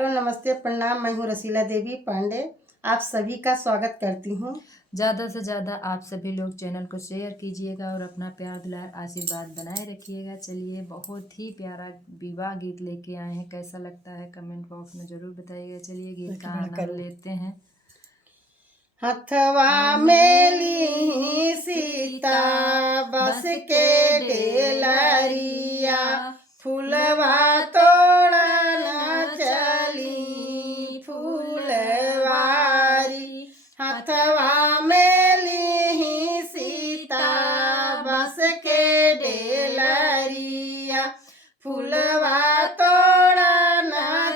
Hello, नमस्ते, प्रणाम। मैं हूँ रसीला देवी पांडे। आप सभी का स्वागत करती हूँ। ज़्यादा से ज़्यादा आप सभी लोग चैनल को शेयर कीजिएगा और अपना प्यार दुलार आशीर्वाद बनाए रखिएगा। चलिए, बहुत ही प्यारा विवाह गीत लेके आए हैं। कैसा लगता है कमेंट बॉक्स में ज़रूर बताइएगा। चलिए, गीत का आनंद लेते हैं। हथवा में ली सीता बस के डेलरिया, फूलवा तोड़न चली फूलवारी। हथवा में ली सीता बस के डेलरिया, फूलवा तोड़न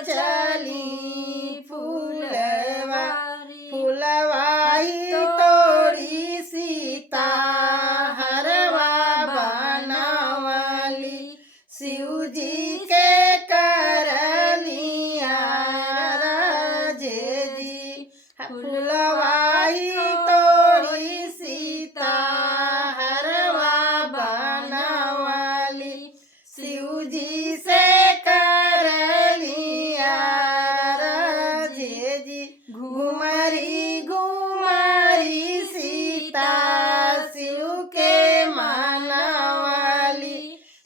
चली फूलवारी। फूलवाई तोड़ी सीता हरवा बनवली, शिव जी के करलिया राजे जी। फूलवाई तोड़ी सीता हरवा बनवली, शिव जी से करलिया राजे जी। घुमरी घुमरी सीता शिव के मनवली,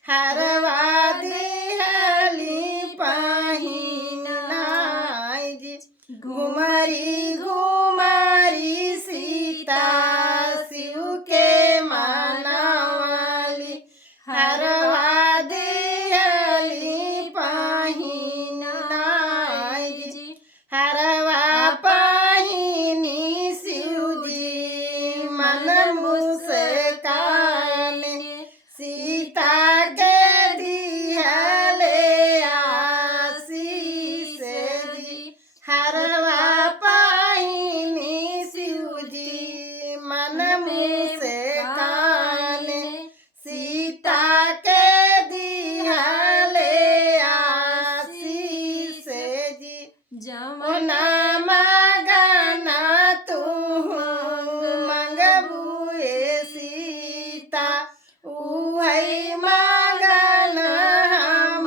हरवा दिहली पहिनाई जी। घुमरी घुमरी सीता शिव के मनवली, हरवा दिहली पहिनाई जी। हरवा पहिनी शिव जी मन मुस्काने, सीता के दिहले आशीष जी। हरवा पहिनी शिव जी मन मुस्काने, सीता के दिहले आशीष जी। जमुना मगना तू मंगबुए सीता, उहै मगन हम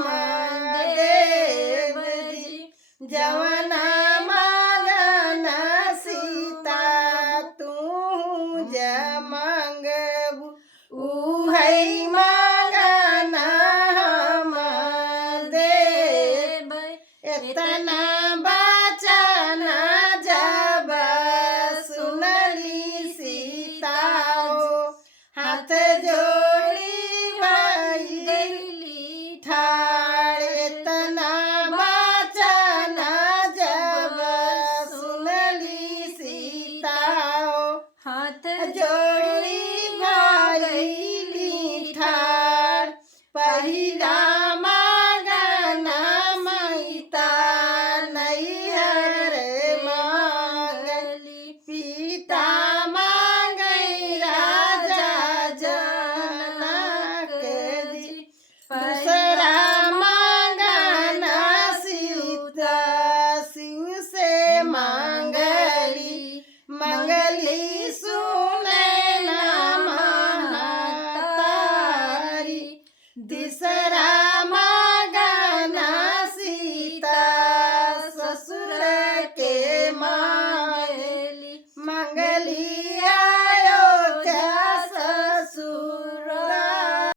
देव जी। जवना मगना सीता तू मंगबू, उहै मगन हम देव। इतना बचन जब सुनली सीता, हाथ जोड़ी गईली ठाड़। इतना बचन जब सुनली सीता, हाथ जोड़ी गईली ठाड़। पहिला मगना मैता नैहर मांगली, पिता मांगई राजा जनक जी। दूसरा मगना सीता शिव से मांगली, मंगली सुने महतारी। तीसरा